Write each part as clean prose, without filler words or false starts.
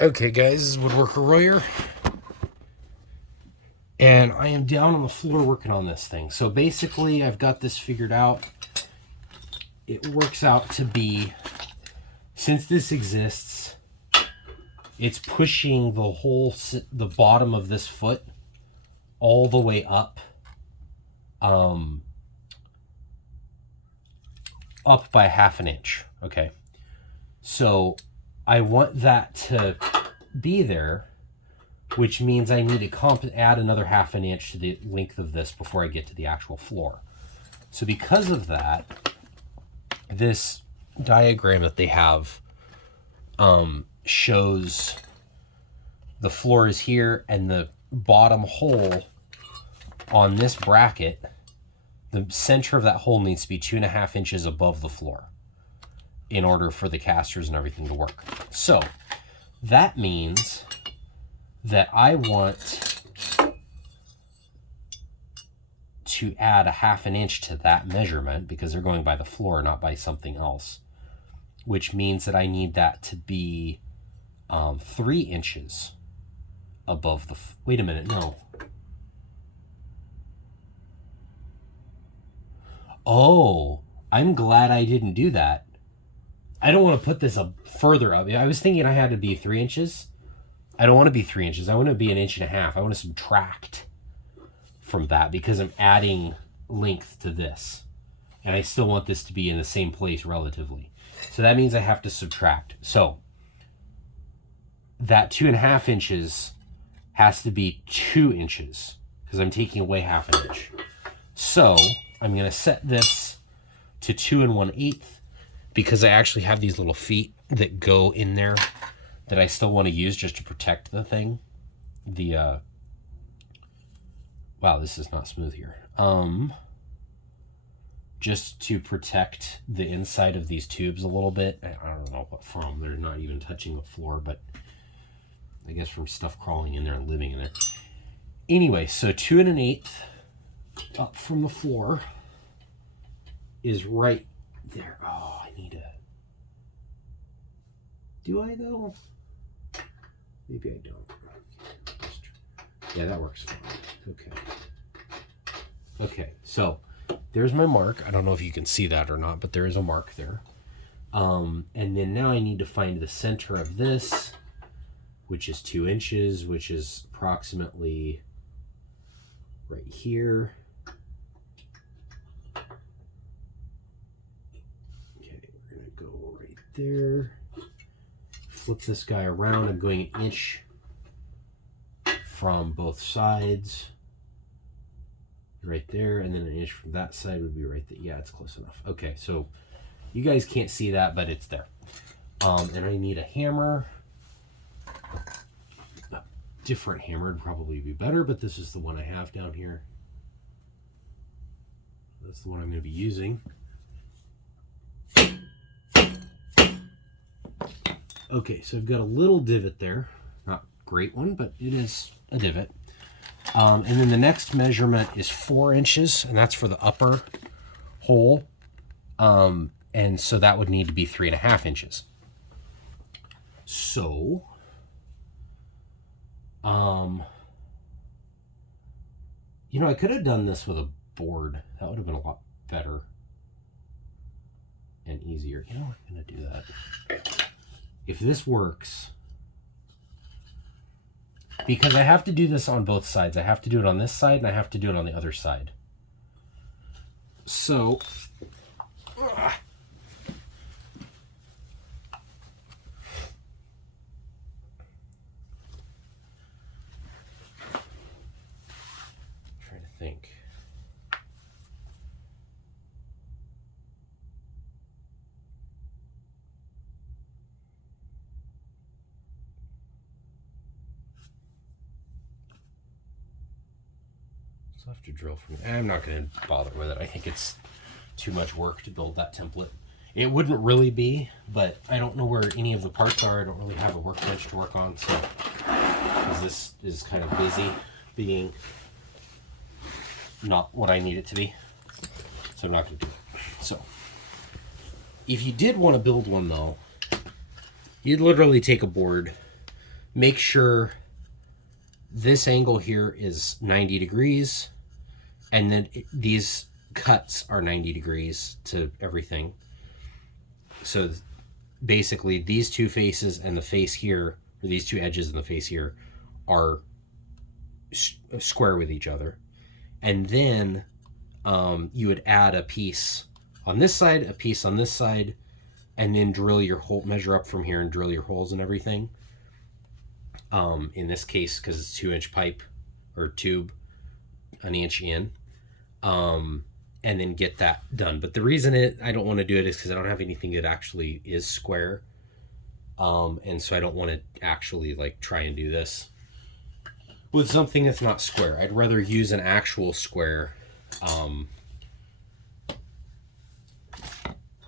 Okay guys, this is Woodworker Royer. And I am down on the floor working on this thing. So basically I've got this figured out. It works out to be, since this exists, it's pushing the bottom of this foot all the way up. Up by 1/2 inch. Okay. So I want that to be there, which means I need to add another 1/2 inch to the length of this before I get to the actual floor. So because of that, this diagram that they have shows the floor is here and the bottom hole on this bracket, the center of that hole needs to be 2.5 inches above the floor in order for the casters and everything to work. So that means that I want to add 1/2 inch to that measurement because they're going by the floor, not by something else, which means that I need that to be 3 inches above the, wait a minute, no. Oh, I'm glad I didn't do that. I don't want to put this up further up. I was thinking I had to be 3 inches. I don't want to be 3 inches. I want to be 1.5 inches. I want to subtract from that because I'm adding length to this. And I still want this to be in the same place relatively. So that means I have to subtract. So that 2.5 inches has to be 2 inches because I'm taking away 1/2 inch. So I'm going to set this to 2 1/8 because I actually have these little feet that go in there that I still want to use just to protect the thing. Wow, this is not smooth here. Just to protect the inside of these tubes a little bit. I don't know what from. They're not even touching the floor, but I guess from stuff crawling in there and living in there. Anyway, so 2 1/8 up from the floor is right there. Oh, I need a... Do I though? Maybe I don't. Yeah, that works fine. Okay. Okay, so there's my mark. I don't know if you can see that or not, but there is a mark there. And then now I need to find the center of this, which is 2 inches, which is approximately right here. Okay, we're gonna go right there. Flip this guy around. I'm going 1 inch from both sides. Right there, and then 1 inch from that side would be right there. Yeah, it's close enough. Okay, so you guys can't see that, but it's there. And I need a hammer. A different hammer would probably be better, but this is the one I have down here. That's the one I'm going to be using. Okay, so I've got a little divot there. Not a great one, but it is a divot. And then the next measurement is 4 inches, and that's for the upper hole. And so that would need to be 3.5 inches. So, you know, I could have done this with a board. That would have been a lot better and easier. You know, I'm going to do that. If this works, because I have to do this on both sides. I have to do it on this side and I have to do it on the other side. So, try to think. So I have to drill from. I'm not going to bother with it. I think it's too much work to build that template. It wouldn't really be, but I don't know where any of the parts are. I don't really have a workbench to work on, so because this is kind of busy being not what I need it to be. So I'm not going to do it. So if you did want to build one though, you'd literally take a board, make sure this angle here is 90 degrees, and then these cuts are 90 degrees to everything. So basically these two faces and the face here, or these two edges and the face here, are square with each other. And then you would add a piece on this side, a piece on this side, and then drill your hole, measure up from here and drill your holes and everything. In this case, because it's 2-inch pipe or tube, an inch in, and then get that done. But the reason I don't want to do it is because I don't have anything that actually is square, and so I don't want to actually like try and do this with something that's not square. I'd rather use an actual square,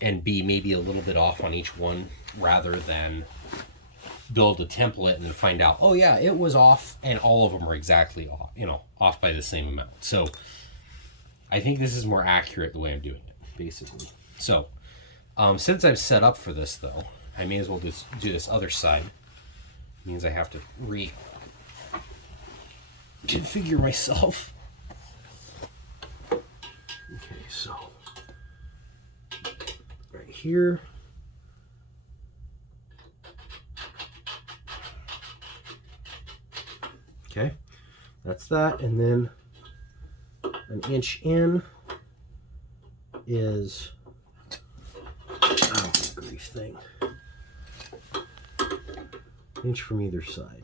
and be maybe a little bit off on each one, rather than build a template and then find out, oh yeah, it was off, and all of them are exactly off, you know, off by the same amount. So I think this is more accurate the way I'm doing it, basically. So since I've set up for this though, I may as well just do this other side. It means I have to reconfigure myself. Okay, so right here. Okay, that's that, and then an inch in is, oh, grief thing, inch from either side.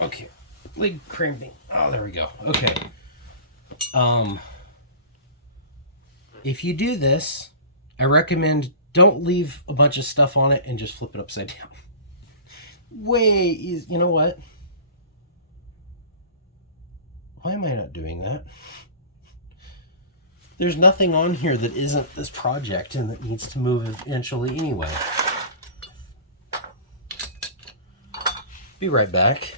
Okay, leg cramping. Oh, there we go. Okay. If you do this, I recommend don't leave a bunch of stuff on it and just flip it upside down. You know what? Why am I not doing that? There's nothing on here that isn't this project and that needs to move eventually anyway. Be right back.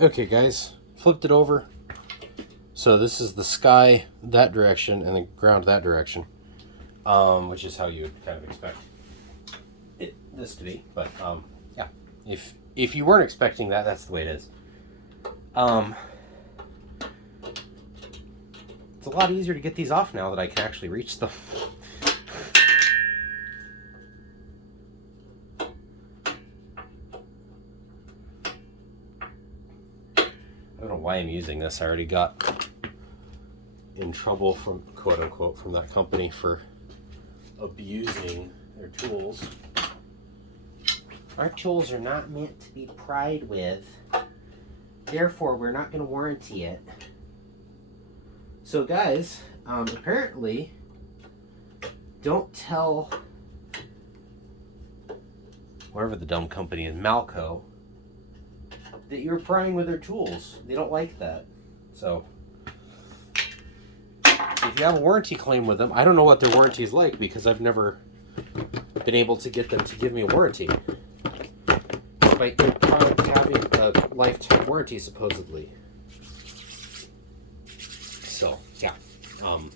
Okay guys, flipped it over. So this is the sky that direction and the ground that direction, which is how you would kind of expect this to be. But yeah, if you weren't expecting that, that's the way it is. It's a lot easier to get these off now that I can actually reach them. I don't know why I'm using this. I already got in trouble from, quote unquote, from that company for abusing their tools. Our tools are not meant to be pried with. Therefore, we're not going to warranty it. So guys, apparently, don't tell whatever the dumb company is, Malco, that you're prying with their tools. They don't like that. So if you have a warranty claim with them, I don't know what their warranty is like because I've never been able to get them to give me a warranty. Despite your product having a lifetime warranty, supposedly. So yeah, I'm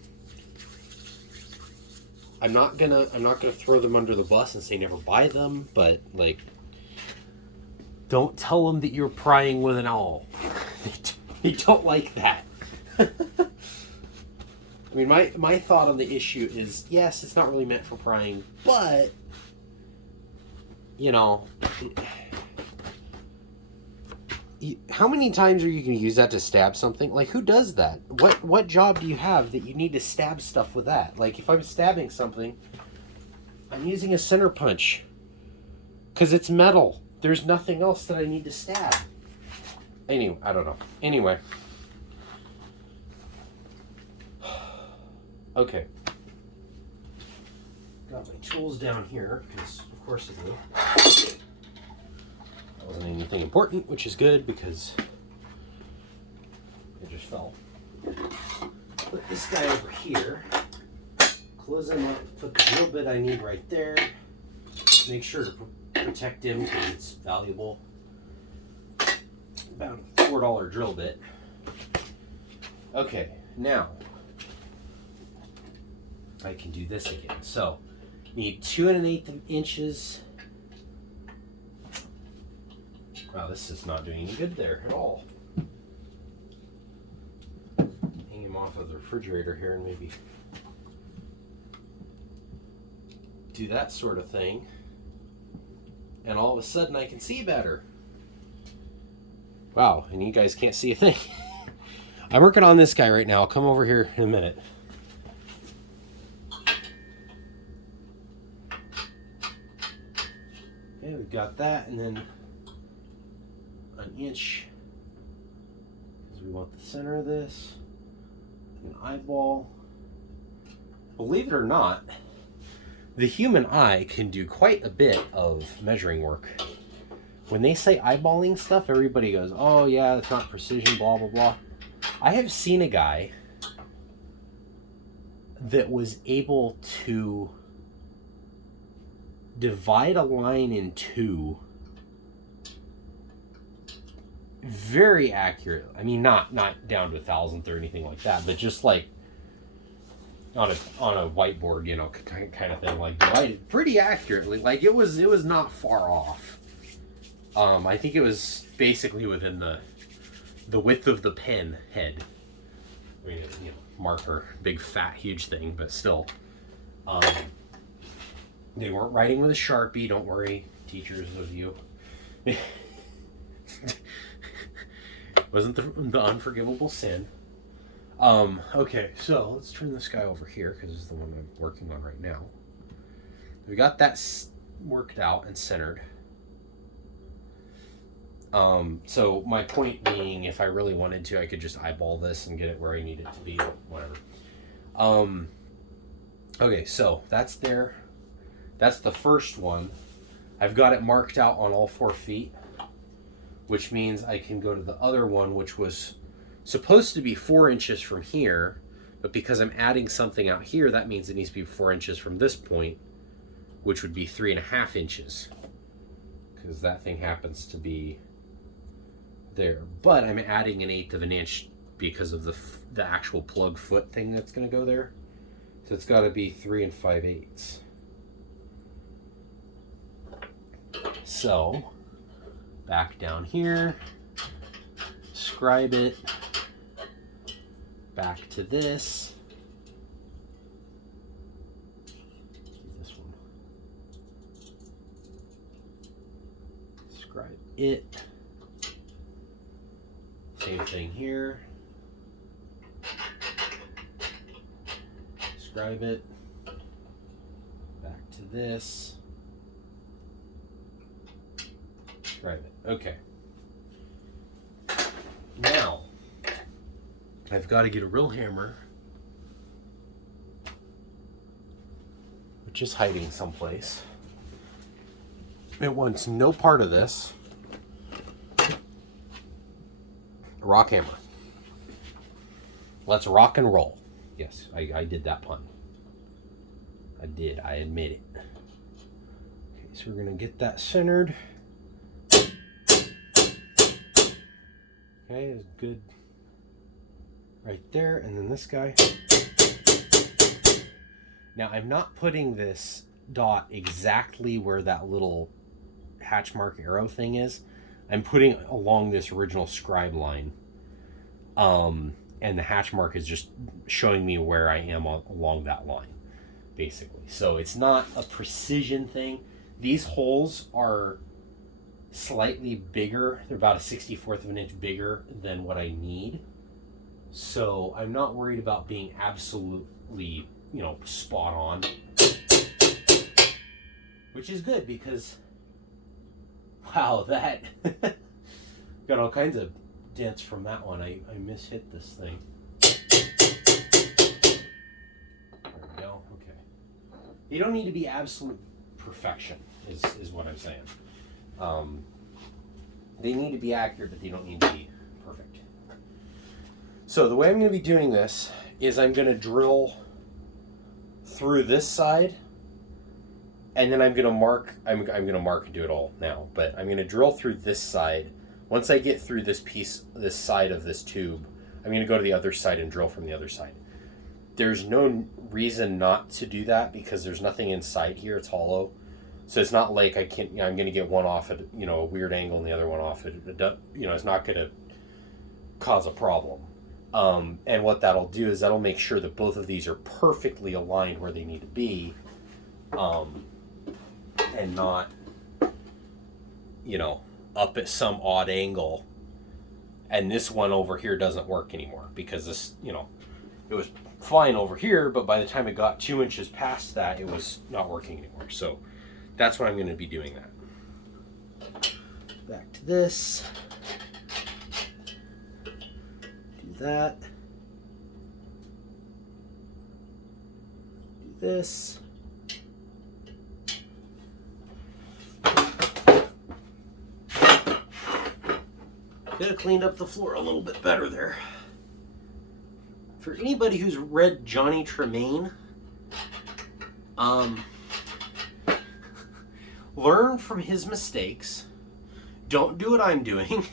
not gonna throw them under the bus and say never buy them, but like, don't tell them that you're prying with an awl. They don't like that. I mean, my thought on the issue is, yes, it's not really meant for prying, but you know, how many times are you going to use that to stab something? Like, who does that? What job do you have that you need to stab stuff with that? Like, if I'm stabbing something, I'm using a center punch because it's metal. There's nothing else that I need to stab. Anyway, I don't know. Anyway. Okay. Got my tools down here, because of course I do. That wasn't anything important, which is good, because it just fell. Put this guy over here. close him up, put the drill bit I need right there. Make sure to protect him because it's valuable. About a $4 drill bit. Okay, now I can do this again. So, need 2 1/8 inches. Wow, this is not doing any good there at all. Hang him off of the refrigerator here and maybe do that sort of thing. And all of a sudden I can see better. Wow, and you guys can't see a thing. I'm working on this guy right now. I'll come over here in a minute. Okay, we've got that, and then an inch, because we want the center of this, an eyeball. Believe it or not, the human eye can do quite a bit of measuring work. When they say eyeballing stuff, everybody goes, oh yeah, that's not precision, blah, blah, blah. I have seen a guy that was able to divide a line in two very accurate. I mean, not down to 1,000th or anything like that, but just like on a whiteboard, you know, kind of thing, like divided pretty accurately. Like it was not far off. I think it was basically within the width of the pen head. I mean, you know, marker, big fat huge thing, but still. They weren't writing with a Sharpie, don't worry, teachers of you. Wasn't the unforgivable sin. Okay, so let's turn this guy over here because this is the one I'm working on right now. We got that worked out and centered. So my point being, if I really wanted to, I could just eyeball this and get it where I need it to be, whatever. Okay, so that's there. That's the first one. I've got it marked out on all 4 feet, which means I can go to the other one, which was supposed to be 4 inches from here, but because I'm adding something out here, that means it needs to be 4 inches from this point, which would be 3.5 inches, because that thing happens to be there. But I'm adding 1/8 of an inch because of the actual plug foot thing that's going to go there. So it's got to be 3 5/8. So back down here, scribe it, back to this. This one. Scribe it. Same thing here. Scribe it. Back to this. Scribe it. Okay. Now, I've got to get a real hammer, which is hiding someplace. It wants no part of this. A rock hammer. Let's rock and roll. Yes, I did that pun. I did, I admit it. Okay, so we're gonna get that centered. Okay, it's good right there, and then this guy. Now I'm not putting this dot exactly where that little hatch mark arrow thing is. I'm putting it along this original scribe line. And the hatch mark is just showing me where I am along that line, basically. So it's not a precision thing. These holes are slightly bigger. They're about a 1/64 of an inch bigger than what I need. So I'm not worried about being absolutely, you know, spot on. Which is good because, wow, that got all kinds of dents from that one. I mishit this thing. There we go. Okay. You don't need to be absolute perfection, is what I'm saying. They need to be accurate, but they don't need to be perfect. So the way I'm going to be doing this is I'm going to drill through this side, and then I'm gonna mark. I'm gonna mark and do it all now, but I'm gonna drill through this side. Once I get through this piece, this side of this tube, I'm gonna go to the other side and drill from the other side. There's no reason not to do that because there's nothing inside here. It's hollow, so it's not like I can. I'm gonna get one off at a weird angle and the other one off at it's not gonna cause a problem. And what that'll do is that'll make sure that both of these are perfectly aligned where they need to be, and not, up at some odd angle. And this one over here doesn't work anymore because this, it was fine over here, but by the time it got 2 inches past that, it was not working anymore. So that's what I'm going to be doing that. Back to this. That. Do this. Could have cleaned up the floor a little bit better there. For anybody who's read Johnny Tremain, learn from his mistakes. Don't do what I'm doing.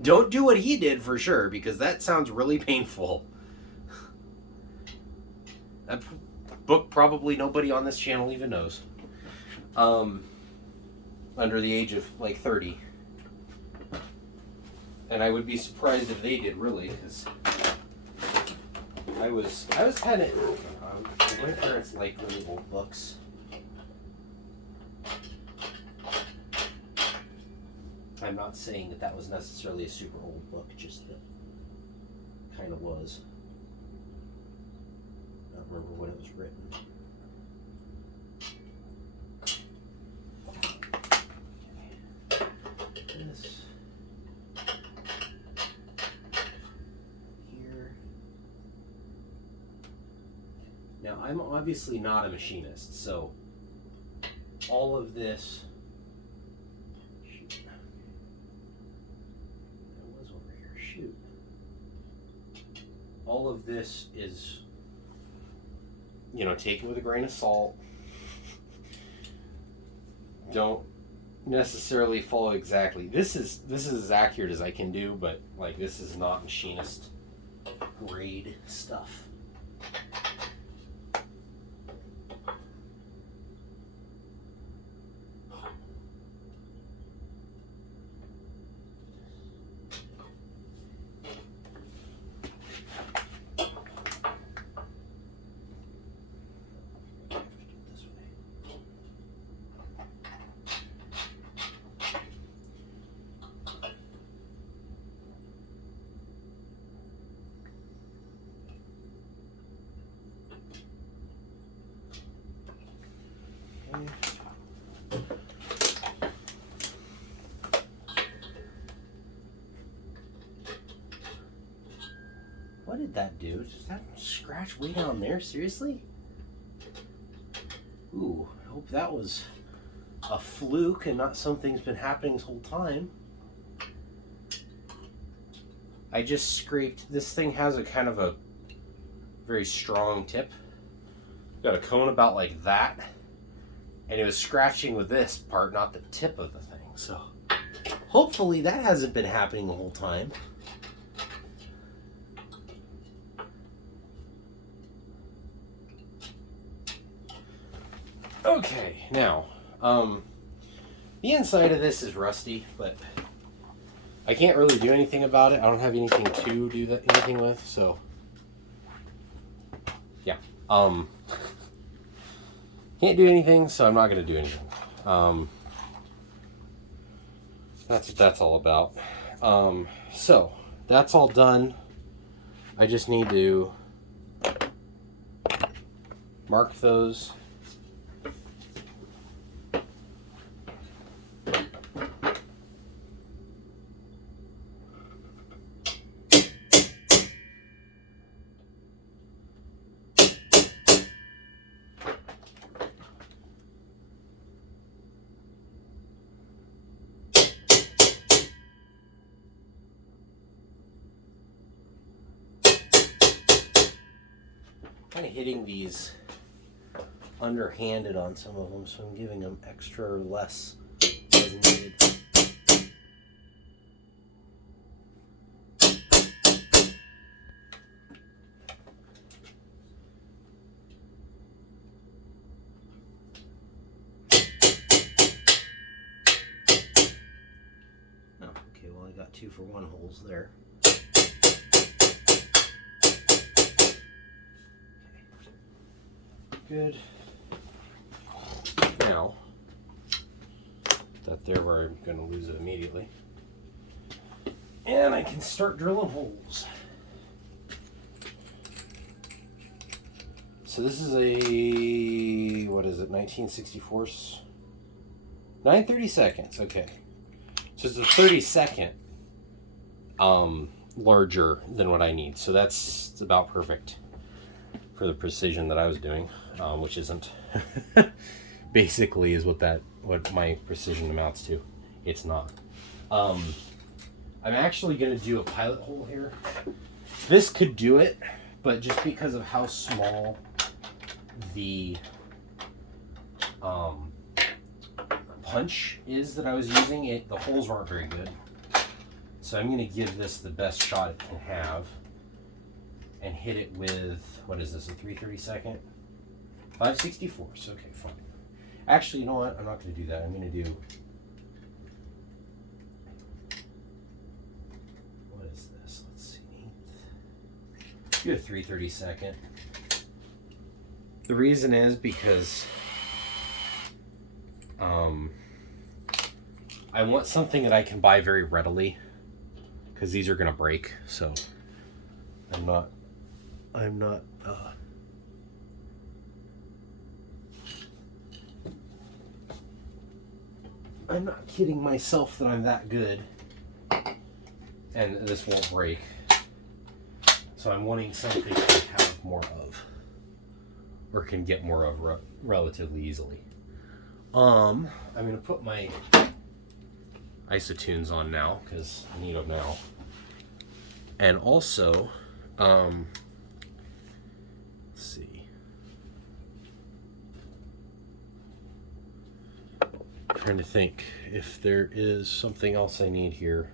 Don't do what he did for sure, because that sounds really painful. That book probably nobody on this channel even knows. Under the age of like 30. And I would be surprised if they did, really, because I was kind of, my parents liked really old books. I'm not saying that was necessarily a super old book, just that kind of was. I don't remember when it was written. This here. Now, I'm obviously not a machinist, so all of this. All of this is, taken with a grain of salt. Don't necessarily follow exactly. This is as accurate as I can do, but this is not machinist grade stuff. What did that do? Does that scratch way down there? Seriously? Ooh, I hope that was a fluke and not something's been happening this whole time. I just scraped. This thing has a kind of a very strong tip. Got a cone about like that. And it was scratching with this part, not the tip of the thing. So hopefully that hasn't been happening the whole time. Okay, now, the inside of this is rusty, but I can't really do anything about it. I don't have anything to do anything with, so yeah. Can't do anything, so I'm not going to do anything. That's what that's all about. So that's all done. I just need to mark those. Kind of hitting these underhanded on some of them, so I'm giving them extra or less as needed. Oh, okay, well I got 2-for-1 holes there. Good. Now, that there where I'm going to lose it immediately. And I can start drilling holes. So this is a, what is it, 1964? 9/32, okay. So it's a 32nd larger than what I need. So that's about perfect for the precision that I was doing, which isn't. Basically is what my precision amounts to. It's not. I'm actually going to do a pilot hole here. This could do it, but just because of how small the punch is that I was using, the holes weren't very good. So I'm going to give this the best shot it can have and hit it with, what is this, a 3/32? 5/64. Okay, fine. Actually, you know what? I'm not going to do that. I'm going to do, what is this? Let's see. Do a 3/32. The reason is because I want something that I can buy very readily, because these are going to break. So I'm not kidding myself that I'm that good and this won't break. So I'm wanting something I can have more of, or can get more of relatively easily. I'm going to put my isotunes on now because I need them now. And also, let's see. Trying to think if there is something else I need here.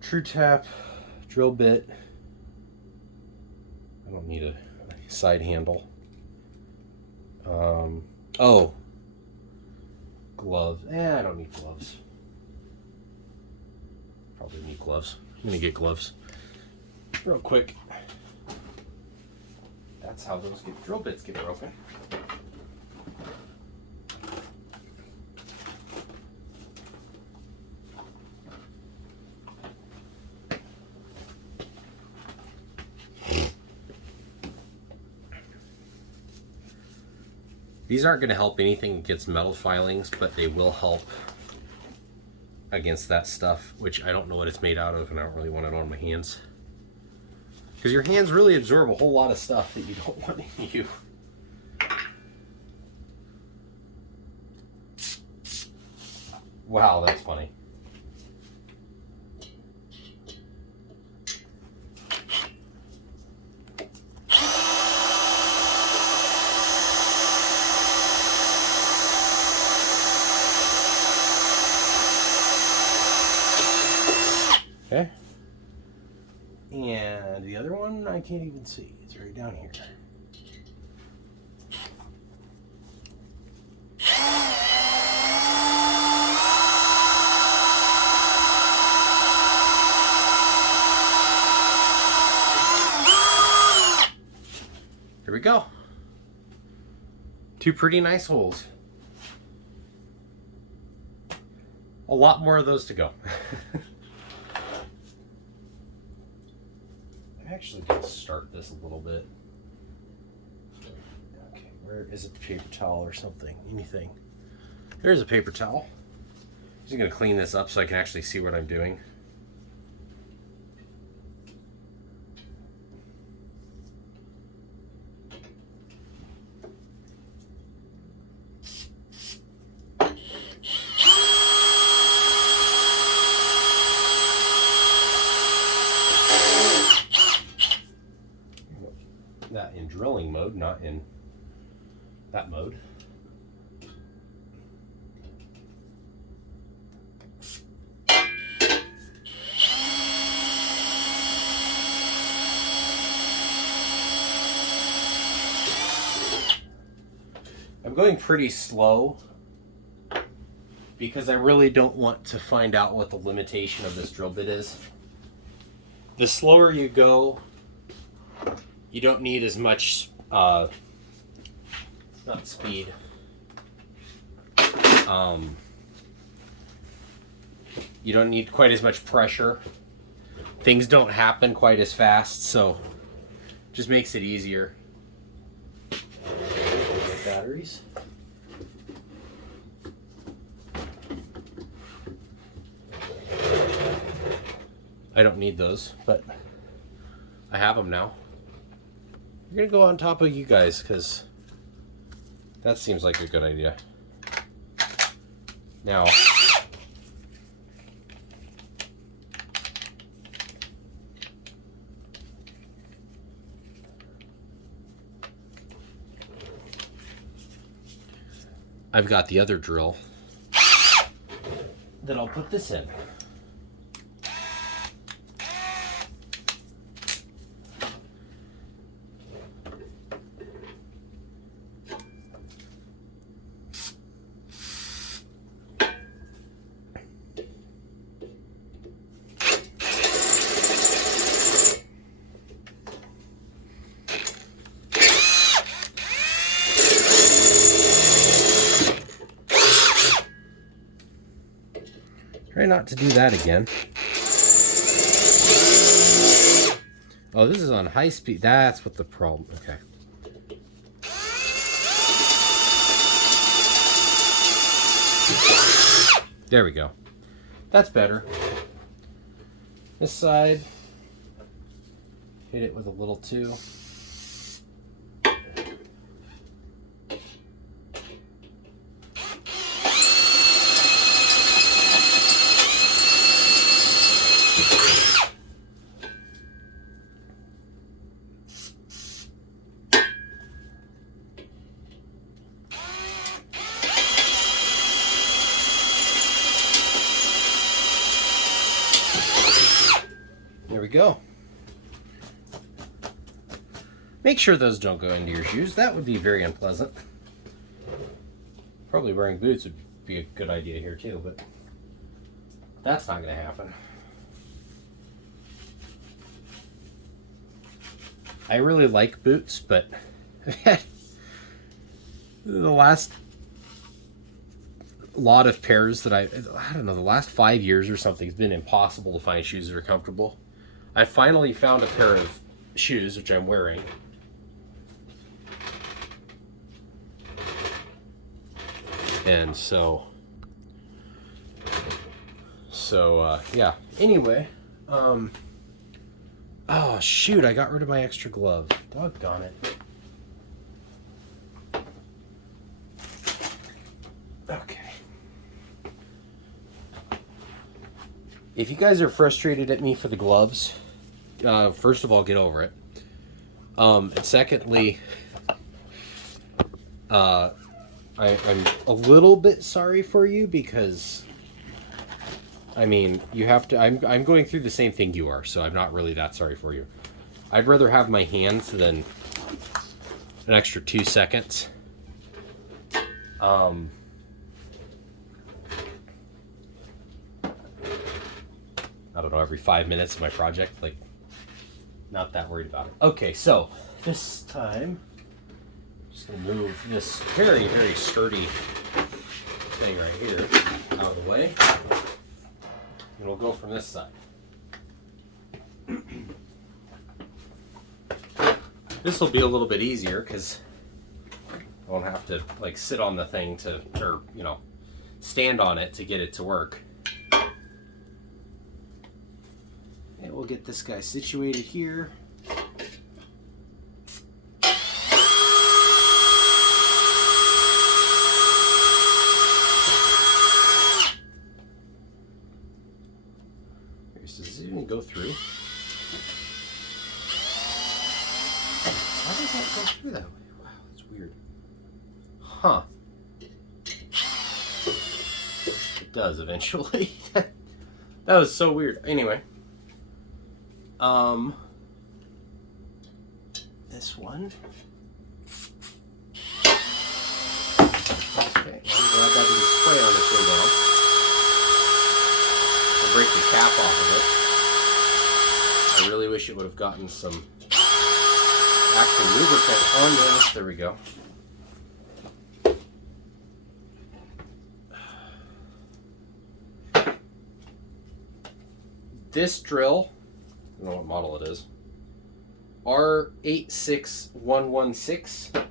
True tap, drill bit. I don't need a side handle. Oh, gloves. I don't need gloves. Probably need gloves. I'm gonna get gloves real quick. That's how those drill bits get broken. These aren't going to help anything against metal filings, but they will help against that stuff, which I don't know what it's made out of, and I don't really want it on my hands. Because your hands really absorb a whole lot of stuff that you don't want in you. Wow, that's funny. Okay. And the other one, I can't even see. It's right down here. Here we go. Two pretty nice holes. A lot more of those to go. I'm actually going to start this a little bit. Okay, where is it? The paper towel or something? Anything? There's a paper towel. I'm just going to clean this up so I can actually see what I'm doing. That in drilling mode, not in that mode. I'm going pretty slow because I really don't want to find out what the limitation of this drill bit is. The slower you go, you don't need as much, not speed. You don't need quite as much pressure. Things don't happen quite as fast, so it just makes it easier. Batteries. I don't need those, but I have them now. I'm gonna go on top of you guys because that seems like a good idea. Now, I've got the other drill that I'll put this in. Try not to do that again. Oh, this is on high speed. That's what the problem. Okay. There we go. That's better. This side, hit it with a little too. There we go. Make sure those don't go into your shoes. That would be very unpleasant. Probably wearing boots would be a good idea here too, but that's not going to happen. I really like boots, but the last lot of pairs that I don't know, the last 5 years or something, it's been impossible to find shoes that are comfortable. I finally found a pair of shoes, which I'm wearing. And so yeah. Anyway, oh shoot, I got rid of my extra glove. Doggone it. Okay. If you guys are frustrated at me for the gloves, first of all, get over it. And secondly, I'm a little bit sorry for you because, I mean, you have to. I'm going through the same thing you are, so I'm not really that sorry for you. I'd rather have my hands than an extra 2 seconds. I don't know, every 5 minutes of my project, like, not that worried about it. Okay, so this time, I'm just gonna move this very, very sturdy thing right here out of the way, and we'll go from this side. This will be a little bit easier because I won't have to like sit on the thing to, or you know, stand on it to get it to work. And we'll get this guy situated here. Here's the zoom and go through. How does that go through that way? Wow, that's weird. Huh. It does eventually. That was so weird. Anyway. This one. Okay, I'm glad that didn't spray on this way down. I'll break the cap off of it. I really wish it would have gotten some actual lubricant on this. There we go. This drill, I don't know what model it is, R86116,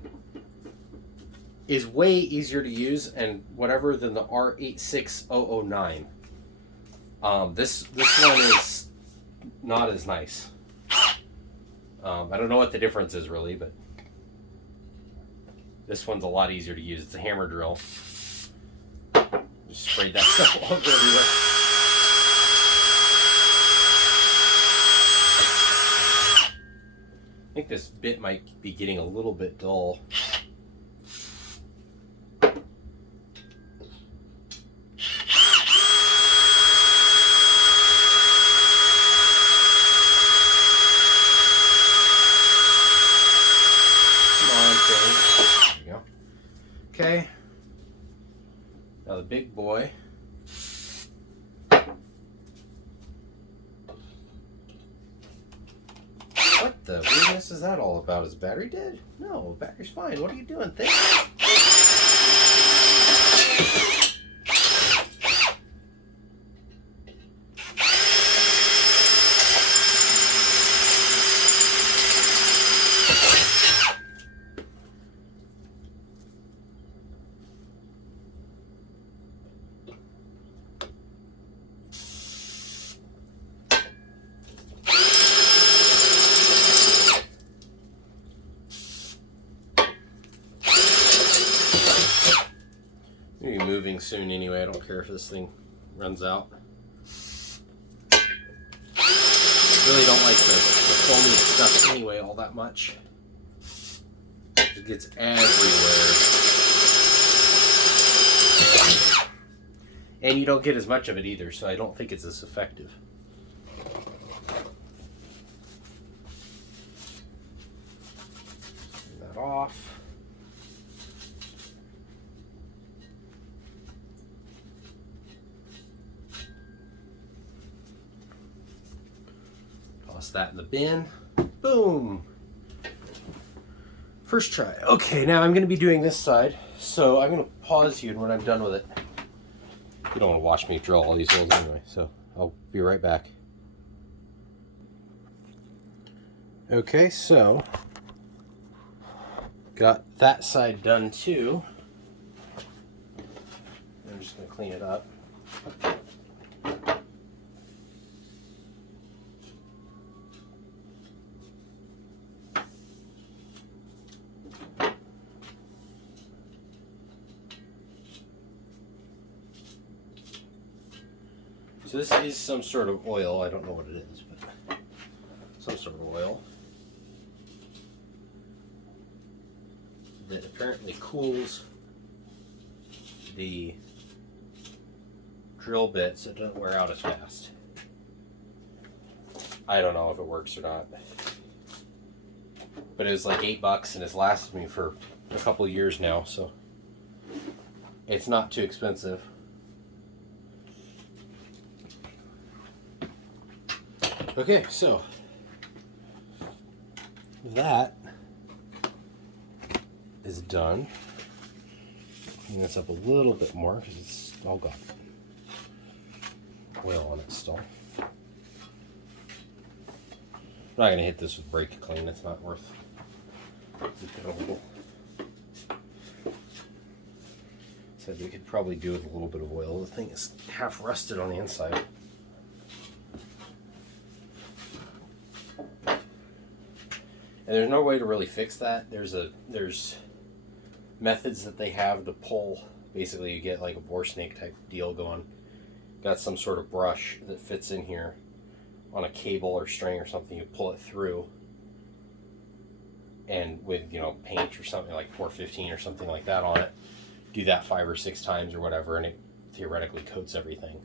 is way easier to use and whatever than the R86009. This one is not as nice. I don't know what the difference is really, but this one's a lot easier to use. It's a hammer drill. Just sprayed that stuff all over everywhere. I think this bit might be getting a little bit dull. Okay, now the big boy. What the weirdness is that all about? Is the battery dead? No, the battery's fine. What are you doing, thing? Maybe moving soon anyway. I don't care if this thing runs out. Really don't like the foamy stuff anyway all that much. It gets everywhere. And you don't get as much of it either, so I don't think it's as effective. Turn that off. Toss that in the bin. Boom. First try. Okay, now I'm going to be doing this side, so I'm going to pause you when I'm done with it. You don't want to watch me drill all these holes anyway, so I'll be right back. Okay, so got that side done too. I'm just going to clean it up. So this is some sort of oil. I don't know what it is, but some sort of oil that apparently cools the drill bit so it doesn't wear out as fast. I don't know if it works or not, but it was like $8 and it's lasted me for a couple of years now, so it's not too expensive. Okay, so that is done. Clean this up a little bit more because it's all got oil on it still. I'm not going to hit this with brake clean, it's not worth it. Said we could probably do it with a little bit of oil. The thing is half rusted on the inside. And there's no way to really fix that. There's methods that they have to pull. Basically, you get like a bore snake type deal going. Got some sort of brush that fits in here on a cable or string or something. You pull it through, and with, you know, paint or something like 415 or something like that on it, do that 5 or 6 times or whatever, and it theoretically coats everything.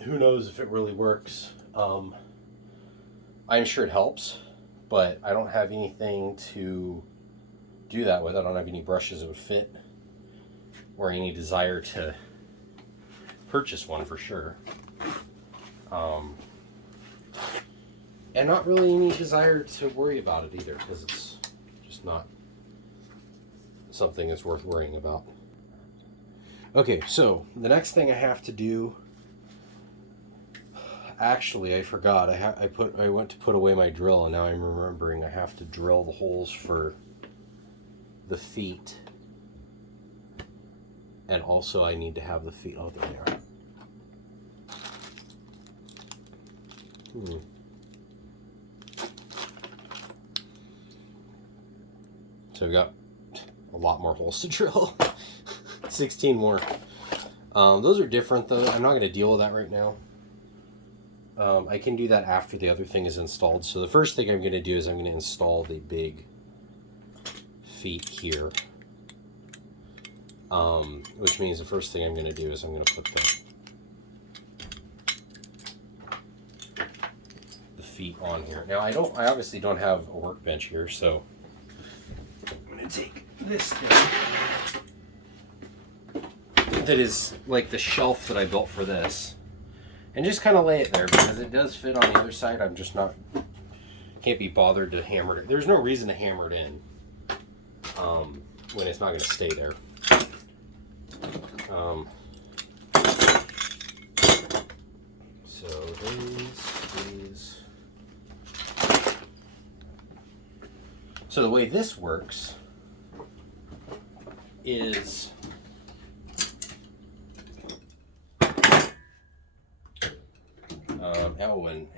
Who knows if it really works? I'm sure it helps, but I don't have anything to do that with. I don't have any brushes that would fit, or any desire to purchase one for sure. And not really any desire to worry about it either, because it's just not something that's worth worrying about. Okay, so the next thing I have to do, actually I forgot, I went to put away my drill, and now I'm remembering I have to drill the holes for the feet, and also I need to have the feet. Oh, there they are. So we've got a lot more holes to drill. 16 more. Those are different though. I'm not going to deal with that right now. I can do that after the other thing is installed. So the first thing I'm going to do is I'm going to install the big feet here. Which means the first thing I'm going to do is I'm going to put the feet on here. Now I obviously don't have a workbench here, so I'm going to take this thing that is like the shelf that I built for this, and just kind of lay it there, because it does fit on the other side. I'm just can't be bothered to hammer it. There's no reason to hammer it in when it's not going to stay there. So these. So the way this works is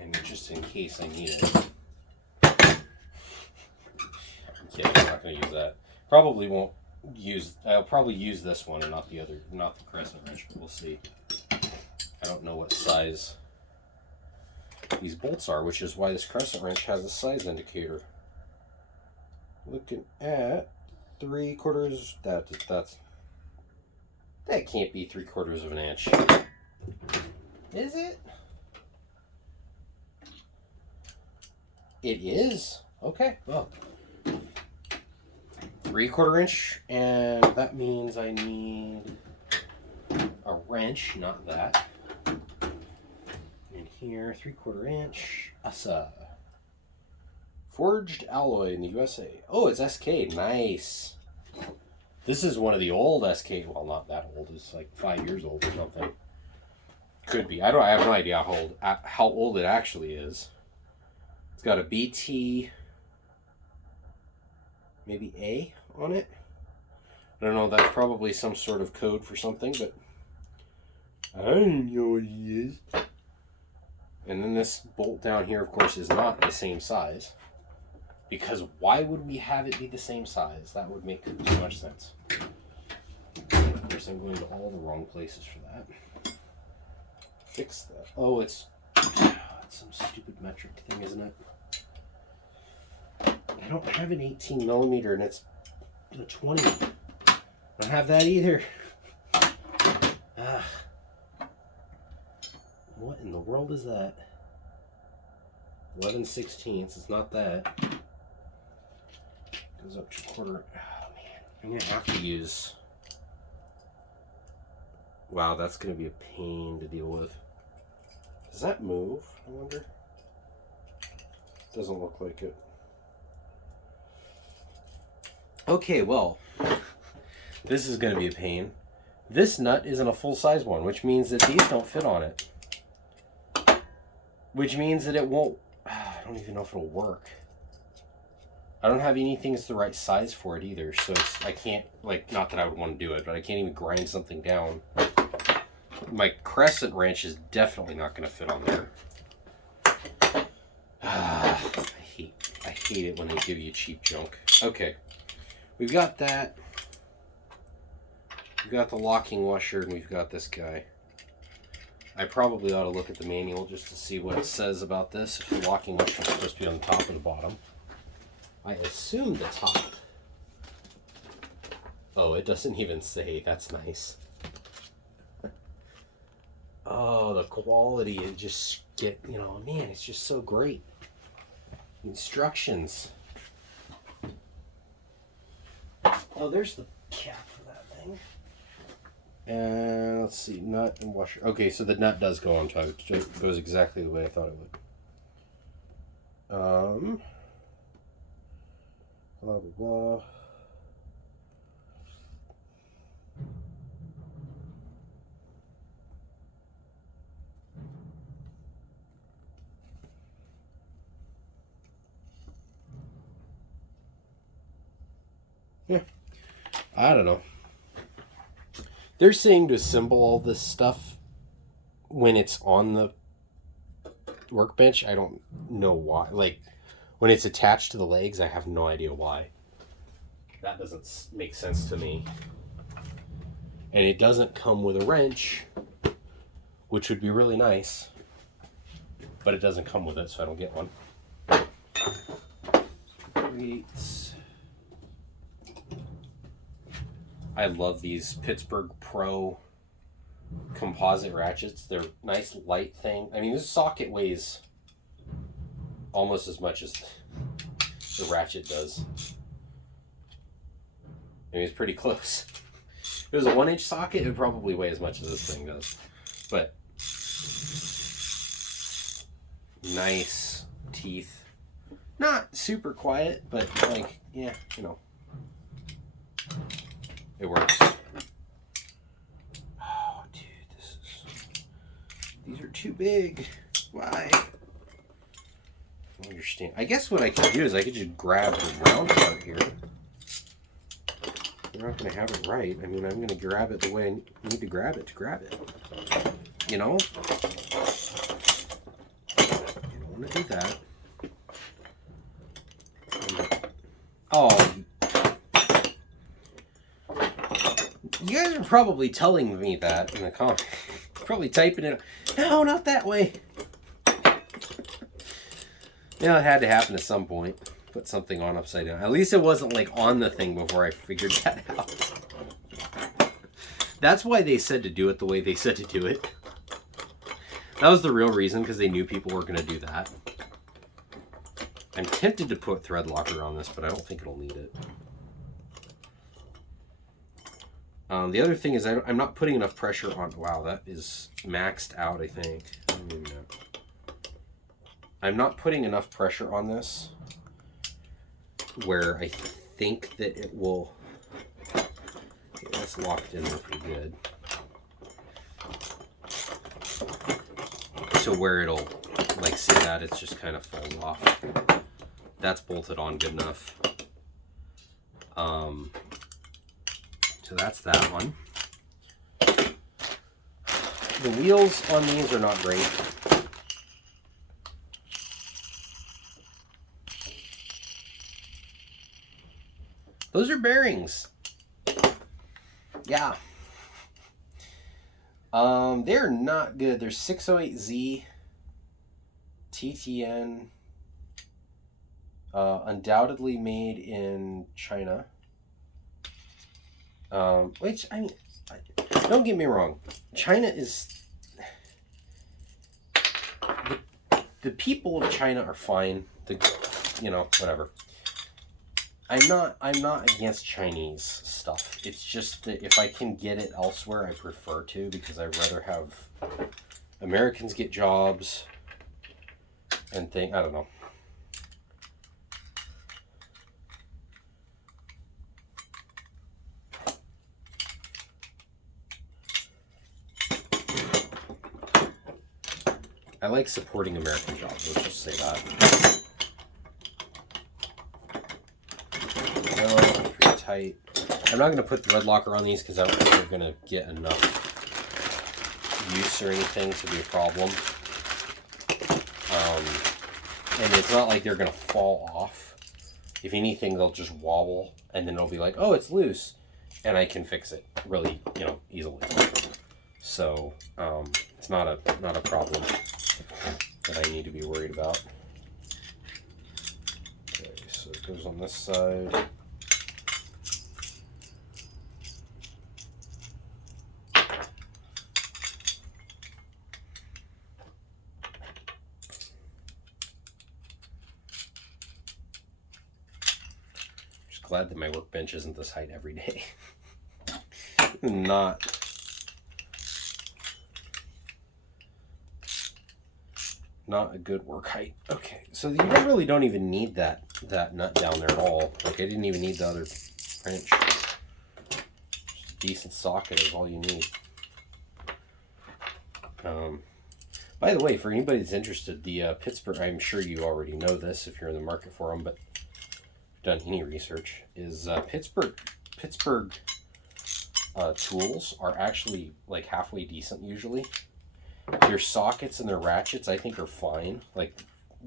and just in case I need it. Okay, I'm not going to use that. Probably won't use. I'll probably use this one and not the crescent wrench. But we'll see. I don't know what size these bolts are, which is why this crescent wrench has a size indicator. Looking at 3/4. That can't be 3/4 of an inch. Is it? It is. Okay. Well, 3/4 inch, and that means I need a wrench, not that. And here, 3/4 inch. Asa. Forged alloy in the USA. Oh, it's SK. Nice. This is one of the old SK. Well, not that old. It's like 5 years old or something. Could be. I have no idea how old it actually is. It's got a BT, maybe A on it. I don't know. That's probably some sort of code for something, but I don't know what it is. And then this bolt down here, of course, is not the same size. Because why would we have it be the same size? That would make too much sense. And of course, I'm going to all the wrong places for that. Fix that. Oh, it's some stupid metric thing, isn't it? I don't have an 18 millimeter, and it's a 20. I don't have that either. What in the world is that? 11/16. It's not that. Goes up to 1/4. Oh man, I'm gonna have to use. Wow, that's gonna be a pain to deal with. Does that move? I wonder. Doesn't look like it. Okay, well, this is gonna be a pain. This nut isn't a full-size one, which means that these don't fit on it. Which means that it won't. I don't even know if it'll work. I don't have anything that's the right size for it either, so I can't, like, not that I would want to do it, but I can't even grind something down. My crescent wrench is definitely not going to fit on there. I hate it when they give you cheap junk. Okay, we've got that. We've got the locking washer, and we've got this guy. I probably ought to look at the manual just to see what it says about this. If the locking washer is supposed to be on the top or the bottom. I assume the top. Oh, it doesn't even say. That's nice. Oh, the quality is just man, it's just so great. Instructions. Oh, there's the cap for that thing. And let's see, nut and washer. Okay, so the nut does go on top. It goes exactly the way I thought it would. Blah, blah, blah. Yeah, I don't know. They're saying to assemble all this stuff when it's on the workbench. I don't know why. Like, when it's attached to the legs, I have no idea why. That doesn't make sense to me. And it doesn't come with a wrench, which would be really nice. But it doesn't come with it, so I don't get one. Great. I love these Pittsburgh Pro composite ratchets. They're nice light thing. I mean, this socket weighs almost as much as the ratchet does. I mean, it's pretty close. If it was a 1-inch socket, it would probably weigh as much as this thing does. But nice teeth. Not super quiet, but like, yeah, you know. It works. Oh, dude, these are too big. Why? I don't understand. I guess what I could do is I could just grab the round part here. You're not going to have it right. I mean, I'm going to grab it the way I need to grab it. You know? You don't want to do that. Oh, you guys are probably telling me that in the comments. Probably typing it. No, not that way. You know, it had to happen at some point. Put something on upside down. At least it wasn't like on the thing before I figured that out. That's why they said to do it the way they said to do it. That was the real reason, because they knew people were going to do that. I'm tempted to put thread locker on this, but I don't think it'll need it. The other thing is I'm not putting enough pressure on... Wow, that is maxed out, I think. I don't even know. I'm not putting enough pressure on this where I think that it will... Okay, that's locked in there pretty good. So where it'll, like, see that, it's just kind of falls off. That's bolted on good enough. So that's that one. The wheels on these are not great. Those are bearings. Yeah. They're not good. They're 608Z TTN. Undoubtedly made in China. Which, I mean, don't get me wrong. China is... The people of China are fine. You know, whatever. I'm not against Chinese stuff. It's just that if I can get it elsewhere, I prefer to, because I'd rather have Americans get jobs and I don't know. I like supporting American jobs, let's just say that. No, pretty tight. I'm not going to put thread locker on these because I don't think they're going to get enough use or anything to be a problem. And it's not like they're going to fall off. If anything, they'll just wobble, and then it'll be like, oh, it's loose. And I can fix it really, you know, easily. So, it's not a problem that I need to be worried about. Okay, so Goes on this side. Just glad that my workbench isn't this height every day. Not a good work height. Okay, so you really don't even need that nut down there at all. Like, I didn't even need the other wrench. Just a decent socket is all you need. By the way, for anybody that's interested, the Pittsburgh, I'm sure you already know this if you're in the market for them, but done any research, is Pittsburgh tools are actually like halfway decent usually. Their sockets and their ratchets, I think, are fine, like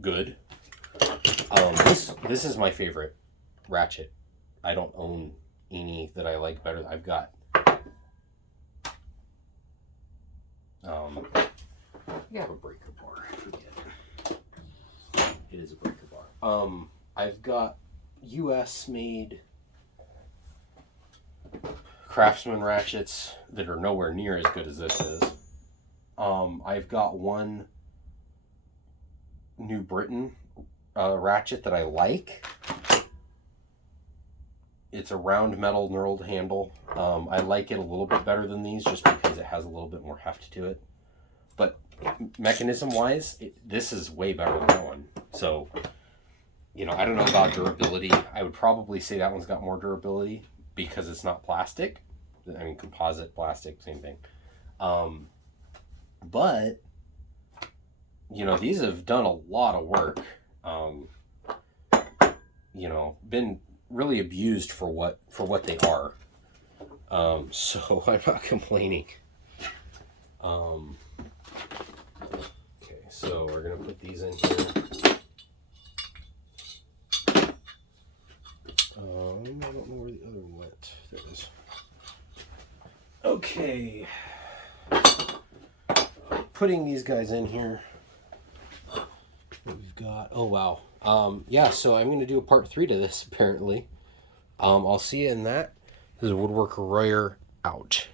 good. This is my favorite ratchet. I don't own any that I like better. I've got you have a breaker bar. I forget. It is a breaker bar. I've got U.S. made Craftsman ratchets that are nowhere near as good as this is. I've got one New Britain ratchet that I like. It's a round metal knurled handle. I like it a little bit better than these just because it has a little bit more heft to it. But mechanism wise, this is way better than that one. So, you know, I don't know about durability. I would probably say that one's got more durability because it's not plastic. I mean, composite, plastic, same thing. But, you know, these have done a lot of work. You know, been really abused for what they are. So I'm not complaining. Okay, so we're gonna put these in here. I don't know where the other one went. There it is. Okay. Putting these guys in here. What we've got. Oh wow. Yeah, so I'm gonna do a part 3 to this apparently. I'll see you in that. This is Woodworker Royer out.